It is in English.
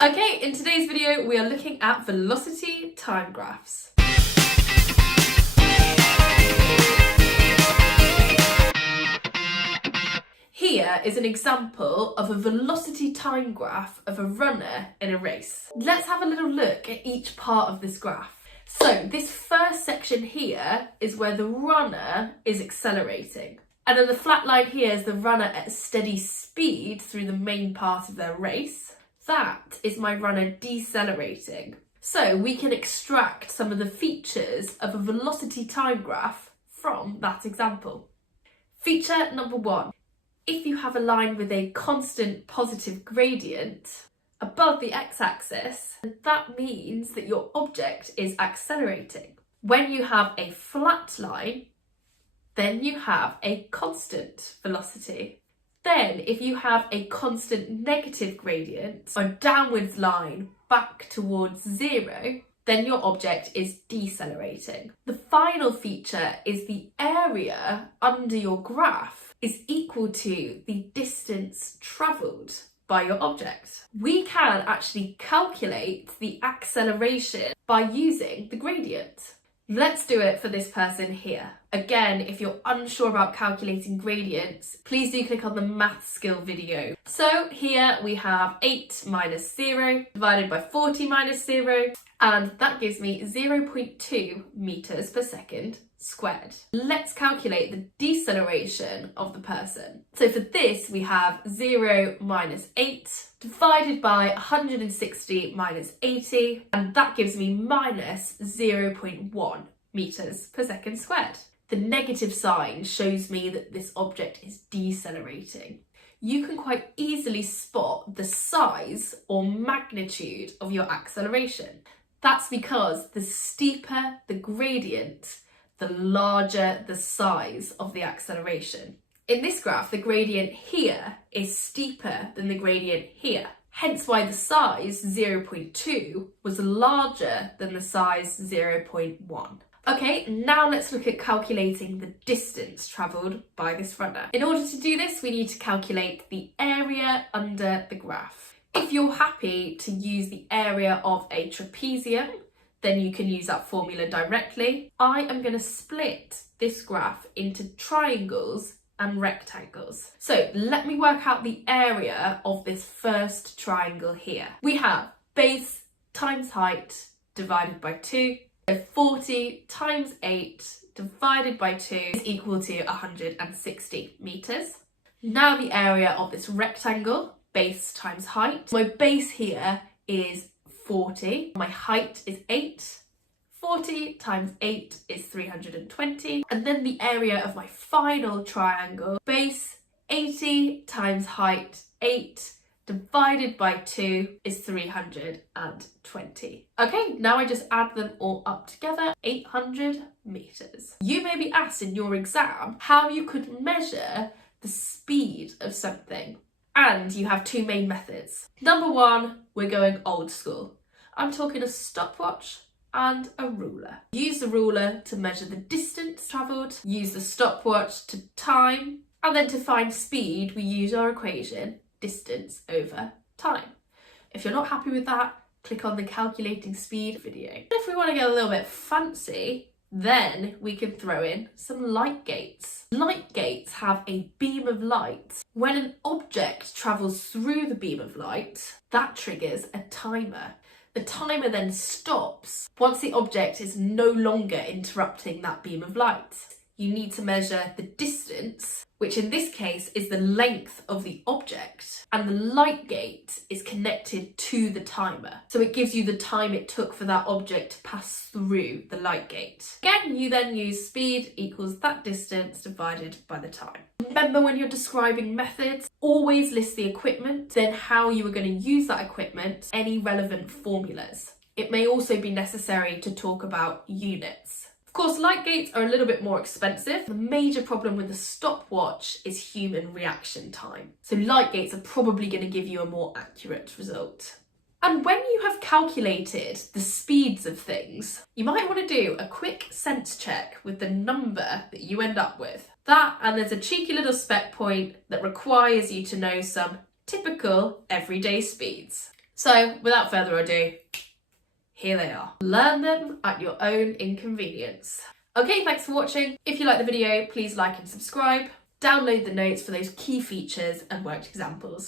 Okay, in today's video we are looking at velocity time graphs. Here is an example of a velocity time graph of a runner in a race. Let's have a little look at each part of this graph. So this first section here is where the runner is accelerating. And then the flat line here is the runner at a steady speed through the main part of their race. That is my runner decelerating. So we can extract some of the features of a velocity time graph from that example. Feature number 1. If you have a line with a constant positive gradient above the x-axis, that means that your object is accelerating. When you have a flat line, then you have a constant velocity. Then, if you have a constant negative gradient, or downwards line back towards 0, then your object is decelerating. The final feature is the area under your graph is equal to the distance travelled by your object. We can actually calculate the acceleration by using the gradient. Let's do it for this person here. Again, if you're unsure about calculating gradients, please do click on the math skill video. So here we have 8 minus 0 divided by 40 minus 0, and that gives me 0.2 meters per second squared. Let's calculate the deceleration of the person. So for this, we have 0 minus 8 divided by 160 minus 80, and that gives me minus 0.1 meters per second squared. The negative sign shows me that this object is decelerating. You can quite easily spot the size or magnitude of your acceleration. That's because the steeper the gradient, the larger the size of the acceleration. In this graph, the gradient here is steeper than the gradient here. Hence why the size 0.2 was larger than the size 0.1. Okay, now let's look at calculating the distance travelled by this runner. In order to do this, we need to calculate the area under the graph. If you're happy to use the area of a trapezium, then you can use that formula directly. I am going to split this graph into triangles and rectangles. So let me work out the area of this first triangle here. We have base times height divided by 2. So 40 times 8 divided by 2 is equal to 160 meters. Now the area of this rectangle, base times height. My base here is 40. My height is 8. 40 times 8 is 320. And then the area of my final triangle, base 80 times height 8 divided by 2 is 320. Okay, now I just add them all up together, 800 meters. You may be asked in your exam how you could measure the speed of something. And you have two main methods. Number 1, we're going old school. I'm talking a stopwatch and a ruler. Use the ruler to measure the distance travelled, use the stopwatch to time, and then to find speed, we use our equation, distance over time. If you're not happy with that, click on the calculating speed video. If we want to get a little bit fancy, then we can throw in some light gates. Light gates have a beam of light. When an object travels through the beam of light, that triggers a timer. The timer then stops once the object is no longer interrupting that beam of light. You need to measure the distance, which in this case is the length of the object, and the light gate is connected to the timer. So it gives you the time it took for that object to pass through the light gate. Again, you then use speed equals that distance divided by the time. Remember, when you're describing methods, always list the equipment, then how you are going to use that equipment, any relevant formulas. It may also be necessary to talk about units. Of course, light gates are a little bit more expensive. The major problem with the stopwatch is human reaction time. So light gates are probably going to give you a more accurate result. And when you have calculated the speeds of things, you might want to do a quick sense check with the number that you end up with. That, and there's a cheeky little spec point that requires you to know some typical everyday speeds. So without further ado, here they are. Learn them at your own inconvenience. Okay, thanks for watching. If you like the video, please like and subscribe. Download the notes for those key features and worked examples.